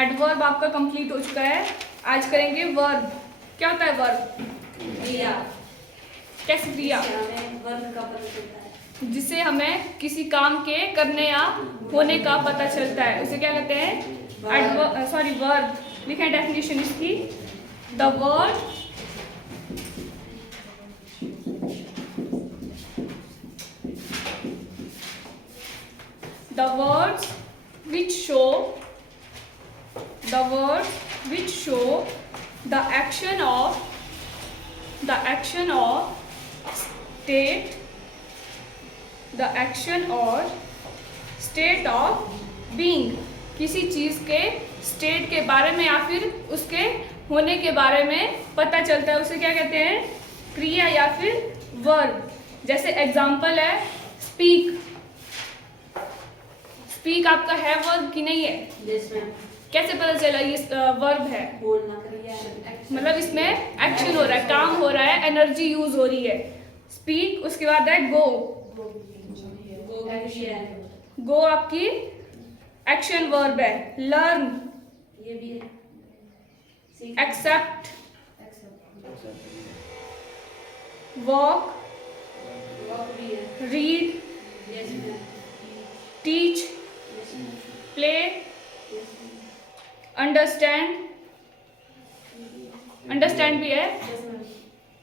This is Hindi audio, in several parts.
एडवर्ब आपका कंप्लीट हो चुका है। आज करेंगे वर्ब। क्या होता है वर्ब? क्रिया। कैसे क्रिया? वर्ब का पता चलता है, जिससे हमें किसी काम के करने या होने का पता चलता है, उसे क्या कहते हैं? वर्ब। लिखें डेफिनेशन इसकी। The word words which show the action of state of being, किसी चीज के स्टेट के बारे में या फिर उसके होने के बारे में पता चलता है, उसे क्या कहते हैं? क्रिया या फिर वर्ब। जैसे एग्जाम्पल है स्पीक। स्पीक आपका है वर्ब कि नहीं है? जिसमें कैसे पता चला ये वर्ब है? बोलना क्रिया है, मतलब इसमें एक्शन हो रहा है, काम हो रहा है, एनर्जी यूज हो रही है। स्पीक। उसके बाद है गो। वो क्रिया है, गो आपकी एक्शन वर्ब है। लर्न, ये भी है। एक्सेप्ट, वॉक, वर्ब भी है। Read, yes ma'am, teach, yes ma'am, play, yes ma'am, understand. Understand भी है। Yes ma'am.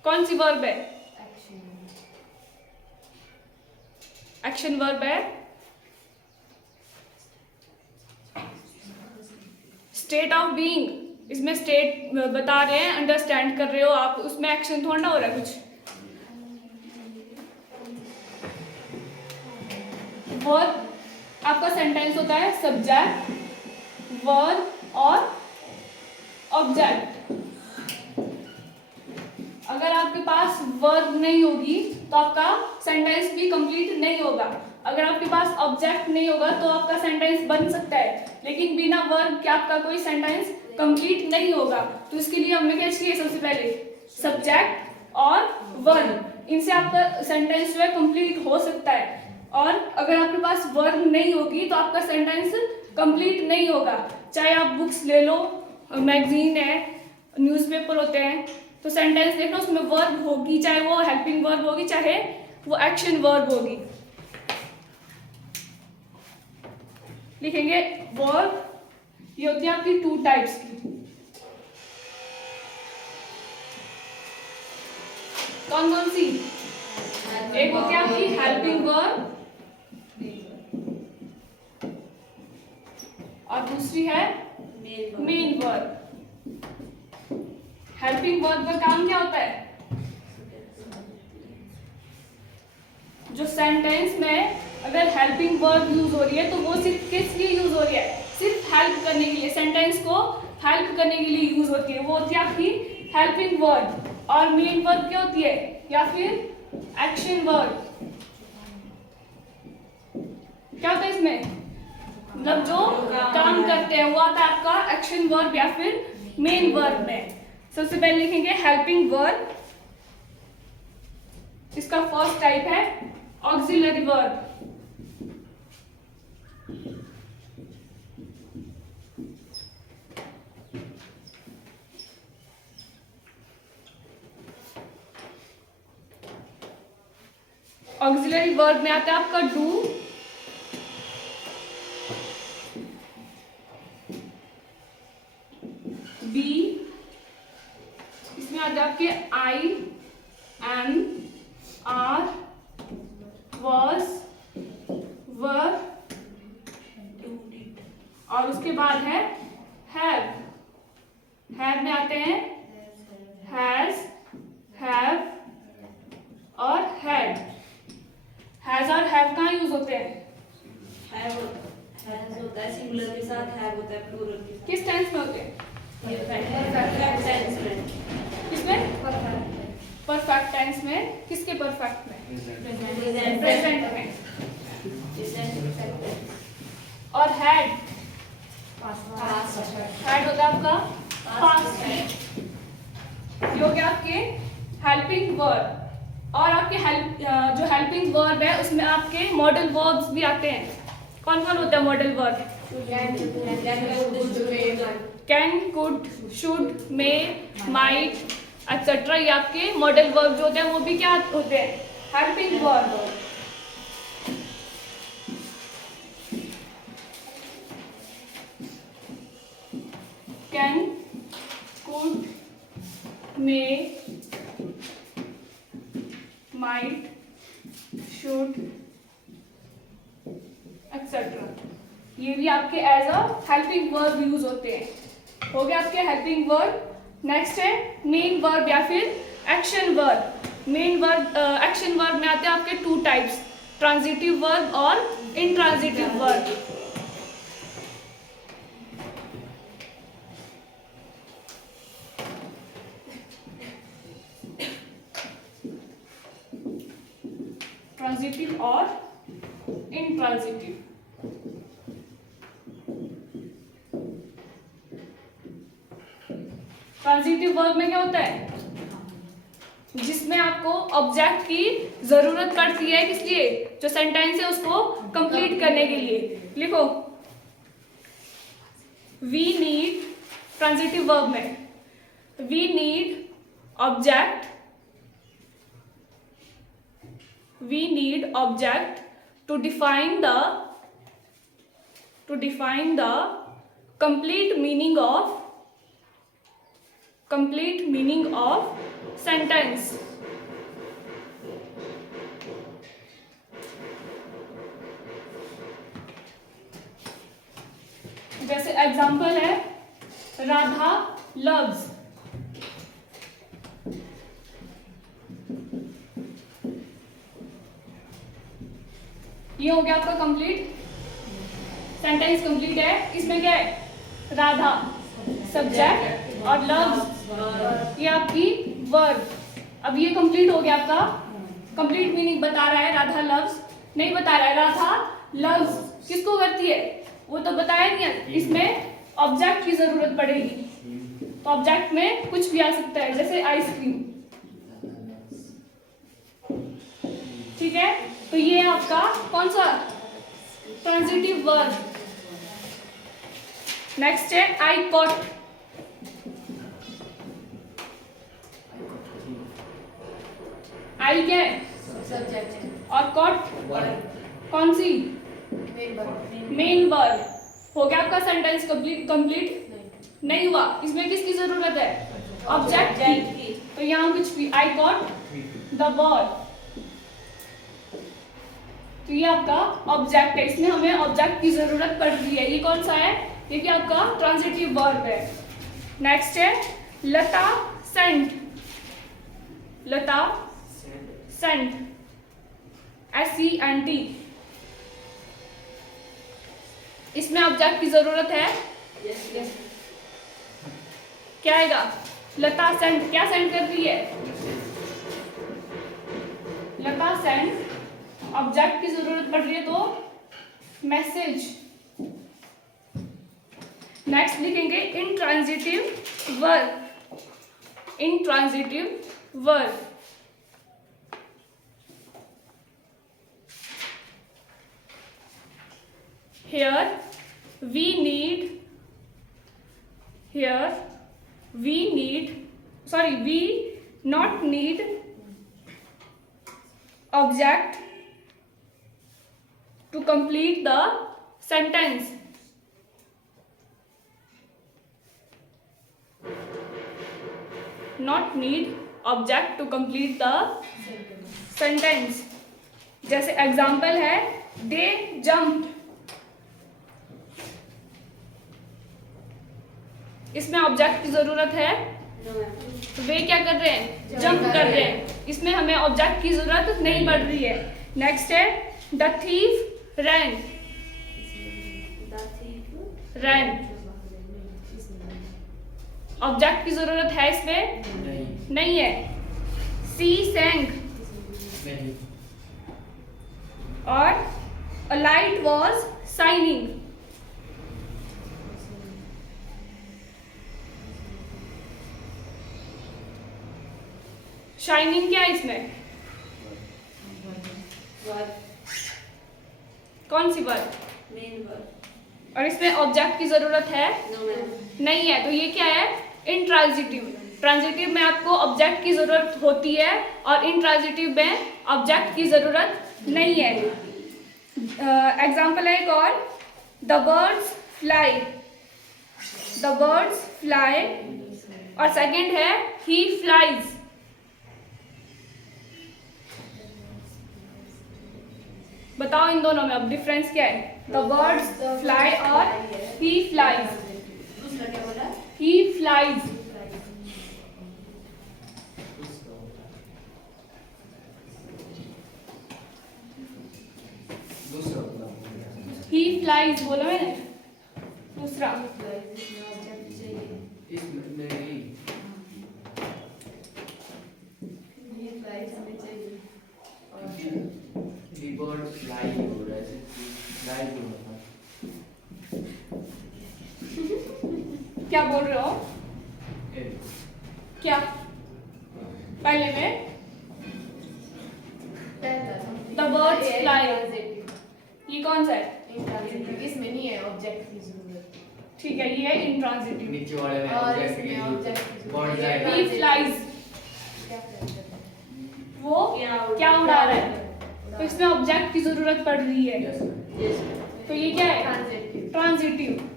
कौन सी वर्ब है? एक्शन, एक्शन वर्ब है। स्टेट ऑफ बीइंग, इसमें स्टेट बता रहे हैं, अंडरस्टैंड कर रहे हो आप, उसमें एक्शन थोड़ा ना हो रहा है कुछ। वर्ब आपका सेंटेंस होता है सब्जेक्ट, वर्ब और ऑब्जेक्ट। अगर आपके पास वर्ब नहीं होगी तो आपका सेंटेंस भी कंप्लीट नहीं होगा। अगर आपके पास ऑब्जेक्ट नहीं होगा तो आपका सेंटेंस बन सकता है, लेकिन बिना वर्ब के आपका कोई सेंटेंस कंप्लीट नहीं होगा। तो इसके लिए हमें क्या चाहिए? सबसे पहले सब्जेक्ट और वर्ब। इनसे आपका सेंटेंस जो है कंप्लीट हो सकता है। और अगर आपके पास वर्ब नहीं होगी तो आपका सेंटेंस कंप्लीट नहीं होगा। चाहे आप बुक्स ले लो, मैगजीन है, न्यूज़पेपर होते हैं, तो सेंटेंस देखना उसमें वर्ब होगी, चाहे वो हेल्पिंग वर्ब होगी, चाहे वो एक्शन वर्ब होगी। लिखेंगे वर्ब। ये होती है आपकी 2 टाइप्स की। कौन कौन सी? एक होती है आपकी हेल्पिंग वर्ब और दूसरी है मेन वर्ब। हेल्पिंग वर्ब का काम क्या होता है? जो सेंटेंस में अगर हेल्पिंग वर्ब यूज हो रही है तो वो सिर्फ किस लिए यूज हो रही है? सिर्फ हेल्प करने के लिए, सेंटेंस को हेल्प करने के लिए यूज होती है, वो होती है आपकी हेल्पिंग वर्ब। और मेन वर्ब क्या होती है? या फिर एक्शन वर्ब। क्या होता है इसमें? मतलब जो काम करते हैं वो आता है आपका एक्शन वर्ब या फिर मेन वर्ब में। सबसे पहले लिखेंगे हेल्पिंग वर्ब। इसका फर्स्ट टाइप है ऑक्सिलरी वर्ब। ऑक्सिलरी वर्ब में आता है आपका डू, बी, इसमें आता है आपके आई, एम, आर, वॉज, वर, और उसके बाद है हैव। हैव में आते हैं हैज, हैव और हैड। हैज और हैव कहाँ यूज होते हैं? हैव होता है सिंगुलर के साथ, हैव होता है प्लूरल के साथ। किस टेंस में होते हैं? ये परफेक्ट टेंस में। किसमें? परफेक्ट टेंस में। किसके परफेक्ट में? प्रेजेंट प्रेजेंट में। प्रेजेंट और हैड, पास्ट हैड होता है आपका पास्ट में। ये हो गया आपके हेल्पिंग वर्ब। और आपके जो हेल्पिंग वर्ब है उसमें आपके मॉडल वर्ब्स भी आते हैं। कौन कौन होता है modal verb? Can, could, should, may, might etcetera. ये आपके मॉडल वर्ब जो होते हैं वो भी क्या होते हैं? Helping verb. Can, could, may, might, should etcetera, ये भी आपके as a helping verb use होते हैं। हो गया आपके हेल्पिंग वर्ब। नेक्स्ट है मेन वर्ब या फिर action verb. Main verb action verb में आते हैं आपके टू टाइप्स, ट्रांजिटिव वर्ब और इंट्रांजिटिव वर्ब। ट्रांजिटिव और इंट्रांजिटिव। ट्रांजिटिव वर्ब में क्या होता है? जिसमें आपको ऑब्जेक्ट की जरूरत पड़ती है, किस लिए? जो सेंटेंस है उसको कंप्लीट करने के लिए। लिखो, वी नीड, ट्रांजिटिव वर्ब में we need object, we need object to define the complete meaning of sentence। जैसे एग्जांपल है राधा loves, ये हो गया आपका कंप्लीट सेंटेंस। कंप्लीट है। इसमें क्या है? राधा सब्जेक्ट और लव्स ये आपकी वर्ब। अब ये कंप्लीट हो गया आपका। कंप्लीट मीनिंग बता रहा है, राधा लव्स नहीं बता रहा है। राधा लव्स किसको करती है वो तो बताया नहीं है। इसमें ऑब्जेक्ट की जरूरत पड़ेगी, तो ऑब्जेक्ट में कुछ भी आ सकता है, जैसे आइसक्रीम। ठीक है, तो ये आपका कौन सा? Transitive verb. नेक्स्ट है आई कॉट। आई क्या है? सब्जेक्ट। और कॉट कौन सी? Main verb. हो गया आपका सेंटेंस कंप्लीट नहीं हुआ। इसमें किसकी जरूरत है? ऑब्जेक्ट की। तो यहाँ कुछ भी, आई कॉट द बॉल, तो ये आपका ऑब्जेक्ट है। इसमें हमें ऑब्जेक्ट की जरूरत पड़ रही है। ये कौन सा है? ये भी आपका ट्रांजिटिव वर्ब है। नेक्स्ट है लता सेंट। लता सेंट, SENT। इसमें ऑब्जेक्ट की जरूरत है। क्या आएगा? लता सेंट क्या सेंड कर रही है? लता सेंट ऑब्जेक्ट की जरूरत पड़ रही है, तो मैसेज। नेक्स्ट लिखेंगे intransitive verb. Intransitive verb here we not need object to complete the sentence। not need object to complete the sentence। जैसे एग्जाम्पल है they jumped। इसमें ऑब्जेक्ट की जरूरत है, वे क्या कर रहे हैं? जंप कर रहे हैं। इसमें हमें ऑब्जेक्ट की जरूरत नहीं पड़ रही है। नेक्स्ट है the thief ran. Ran object की जरूरत है इसमें? नहीं है। सी सैंग और a light was shining. Shining क्या है इसमें? कौन सी वर्ब? Main verb. और इसमें ऑब्जेक्ट की जरूरत है नो मैम। नहीं है, तो ये क्या है? इंट्रांजिटिव। ट्रांजिटिव में आपको ऑब्जेक्ट की जरूरत होती है और इंट्रांजिटिव में ऑब्जेक्ट की जरूरत नहीं है। एग्जाम्पल है एक और, the birds fly, the birds fly, और सेकंड है ही फ्लाइज। बताओ इन दोनों में अब डिफरेंस क्या है? द बर्ड्स फ्लाई और ही फ्लाइज। दूसरा क्या बोला? ही फ्लाइज। ही फ्लाइज बोला मैंने। दूसरा क्या बोल रहे हो? क्या पहले में द बर्ड्स फ्लाई, ये कौन सा है? इसमें नहीं है ऑब्जेक्ट की जरूरत। ठीक है, ये है इंट्रांजिटिव। नीचे वाले में और ऑब्जेक्ट इसमें ऑब्जेक्ट की बॉन्ड जरूरत जाएगा। ही फ्लाइज, वो क्या उड़ा रहा है, तो इसमें ऑब्जेक्ट की जरूरत पड़ रही है। यस तो ये क्या है? ट्रांजिटिव। ट्रांजिटिव।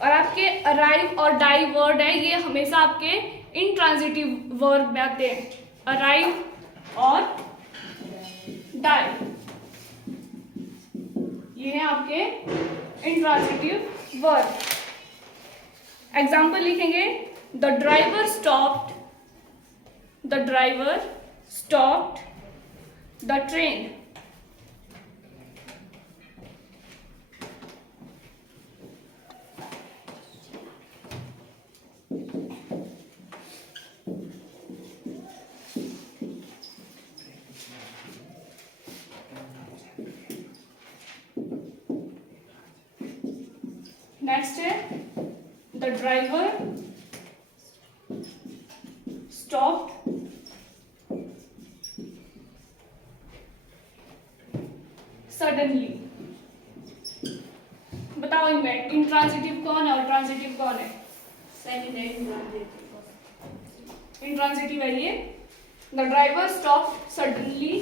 और आपके अराइव और डाई वर्ड है, ये हमेशा आपके इंट्रांजिटिव वर्ब में आते हैं। अराइव और डाई, ये है आपके इंट्रांजिटिव वर्ब। एग्जाम्पल लिखेंगे, the driver stopped, the driver stopped the train. Next है, द ड्राइवर स्टॉप्ड सडनली। बताओ इनमें इंट्रांजिटिव कौन है और ट्रांजिटिव कौन है? सेकंड है इंट्रांजिटिव। इंट्रांजिटिव है ये, द ड्राइवर स्टॉप्ड सडनली।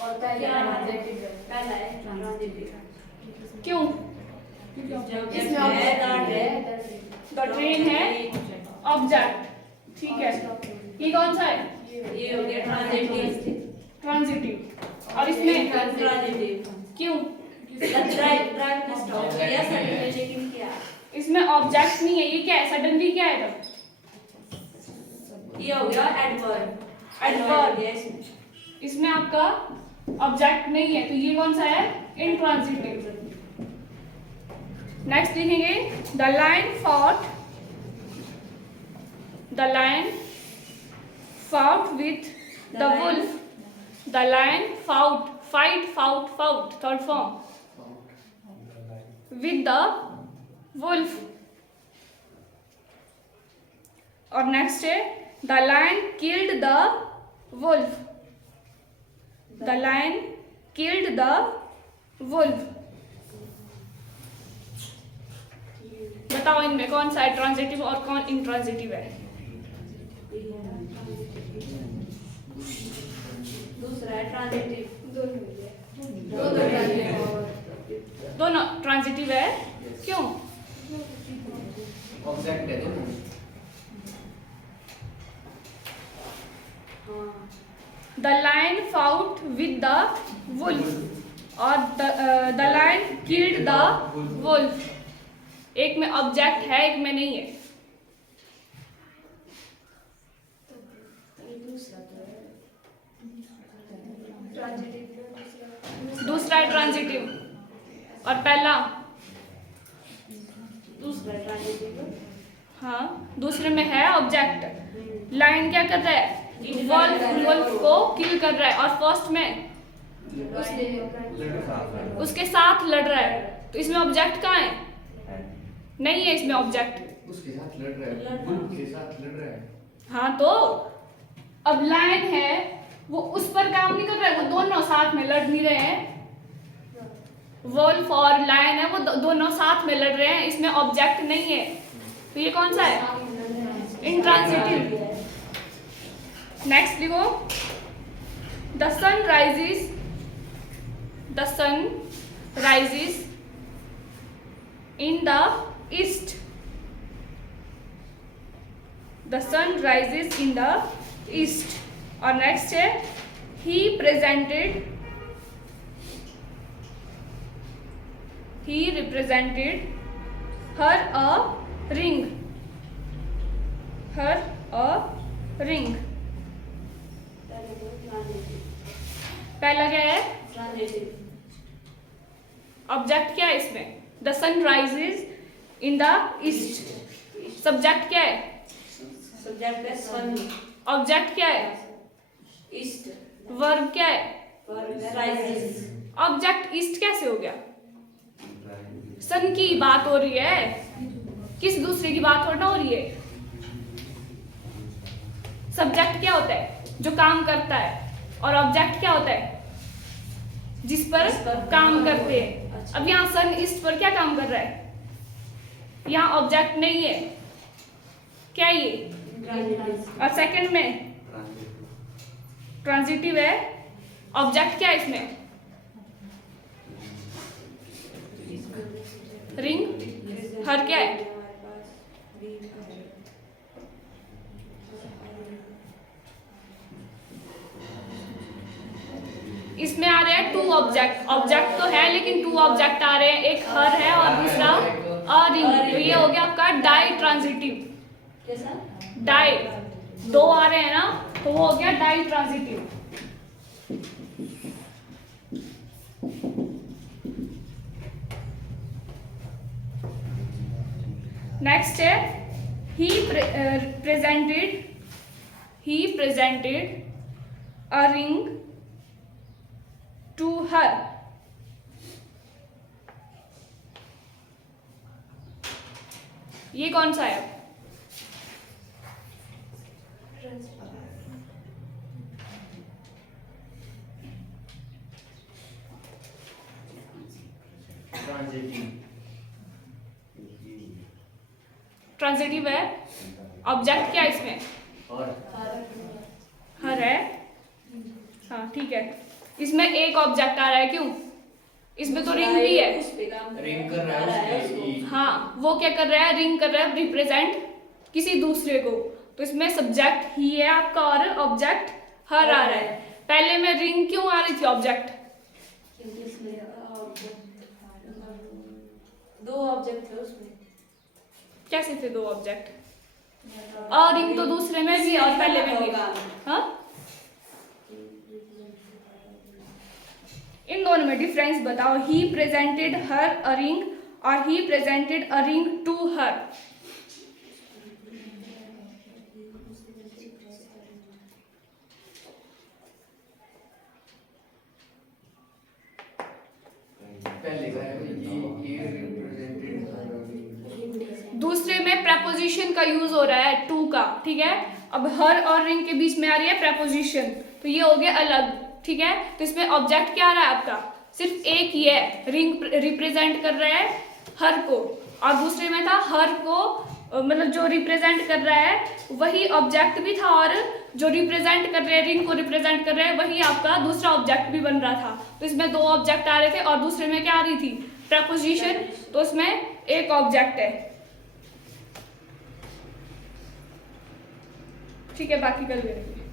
और पहले क्या ऑब्जेक्टिव है। पहला है ट्रांजिटिव। क्यों? इसमें ऑब्जेक्ट है। द ट्रेन है ऑब्जेक्ट, ठीक है। ये कौन सा है? ये हो गया ट्रांजिटिव। ट्रांजिटिव। और इसमें ट्रांजिटिव। क्यों? ड्राइव ने स्टॉप किया सडनली, लेकिन क्या इसमें ऑब्जेक्ट नहीं है, ये क्या है? सडनली क्या है तब? ये हो गया एडवर्ब। Adverb। इसमें इसमें आपका ऑब्जेक्ट नहीं है, तो ये कौन सा है? इंट्रांजिटिव। नेक्स्ट लिखेंगे, the line fought, the line fought with the wolf. The lion fought, fight, fought, fought, third form. With the wolf. और नेक्स्ट है, the lion killed the wolf. The lion killed the wolf. बताओ इनमें कौन सा है ट्रांजिटिव और कौन इंट्रांजिटिव है? दूसरा है ट्रांजिटिव। दोनों ट्रांजिटिव है, क्यों? ऑब्जेक्ट है दोनों। The lion fought with the wolf और the lion killed the wolf. एक में ऑब्जेक्ट है, एक में नहीं है। दूसरा है ट्रांजिटिव और पहला दूसरा ट्रांजिटिव। हाँ, दूसरे में है ऑब्जेक्ट। लाइन क्या कर रहा है? वुल्फ को किल कर रहा है, और फर्स्ट में उसके साथ लड़ रहा है, तो इसमें ऑब्जेक्ट कहाँ है? नहीं है इसमें ऑब्जेक्ट। उसके साथ लड़ रहा है, वुल्फ के साथ लड़ रहा है। हाँ, तो अब लायन है वो उस पर काम नहीं कर रहा है, वो दोनों साथ में लड़ नहीं रहे हैं। वोल्फ और लायन है, वो दोनों साथ में लड़ रहे हैं, इसमें ऑब्जेक्ट नहीं है। तो ये कौन सा है? इंट्रांजिटिव। नेक्स्ट लिखो, the sun rises in the east. The sun rises in the east. और नेक्स्ट है, he represented her a ring. पहला क्या है? ऑब्जेक्ट क्या है इसमें? The sun rises in the east. Subject क्या है? सब्जेक्ट है सन। ऑब्जेक्ट क्या है? ईस्ट। वर्ब क्या है? राइजेस। ऑब्जेक्ट ईस्ट कैसे हो गया? सन की बात हो रही है, किस दूसरे की बात थोड़ा हो रही है। सब्जेक्ट क्या होता है? जो काम करता है। और ऑब्जेक्ट क्या होता है? जिस पर काम करते हैं। अब यहाँ सन ईस्ट पर क्या काम कर रहा है? यहाँ ऑब्जेक्ट नहीं है, क्या ये? और सेकंड में ट्रांजिटिव है। ऑब्जेक्ट क्या है इसमें? रिंग। हर क्या है? इसमें आ रहे हैं टू ऑब्जेक्ट। ऑब्जेक्ट तो है लेकिन टू ऑब्जेक्ट आ रहे हैं, एक हर है और दूसरा अ रिंग। तो ये हो गया आपका डाई ट्रांजिटिव। कैसा? डाई, दो आ रहे हैं ना, तो वो हो गया डाई ट्रांजिटिव। नेक्स्ट है, he presented a ring to her. ये कौन सा है? ट्रांजिटिव है। ऑब्जेक्ट क्या है इसमें? हर है। हाँ ठीक है, इसमें एक ऑब्जेक्ट आ रहा है, क्यों? इसमें तो रिंग भी है। रिंग कर रहा है। हाँ, वो क्या कर रहा है? रिंग कर रहा है, रिप्रेजेंट किसी दूसरे को। तो इसमें सब्जेक्ट ही है आपका और ऑब्जेक्ट हर आ रहा है। पहले में रिंग क्यों आ रही थी ऑब्जेक्ट? दो ऑब्जेक्ट थे उसमें। कैसे थे दो ऑब्जेक्ट? और रिंग तो दूसरे में भी और पहले में भी। हाँ, इन दोनों में डिफरेंस बताओ। He presented her a ring और he presented a ring to her. दूसरे में प्रेपोजिशन का यूज हो रहा है टू का, ठीक है। अब हर और रिंग के बीच में आ रही है प्रेपोजिशन, तो ये हो गया अलग, ठीक है। तो इसमें ऑब्जेक्ट क्या आ रहा है आपका? सिर्फ एक ही है, रिंग रिप्रेजेंट कर रहा है हर को, और दूसरे में था हर को, मतलब जो रिप्रेजेंट कर रहा है वही ऑब्जेक्ट भी था, और जो रिप्रेजेंट कर रहे हैं, रिंग को रिप्रेजेंट कर रहे हैं, वही आपका दूसरा ऑब्जेक्ट भी बन रहा था। तो इसमें दो ऑब्जेक्ट आ रहे थे और दूसरे में क्या आ रही थी? प्रेपोजिशन। तो इसमें एक ऑब्जेक्ट है, ठीक है। बाकी कल करेंगे।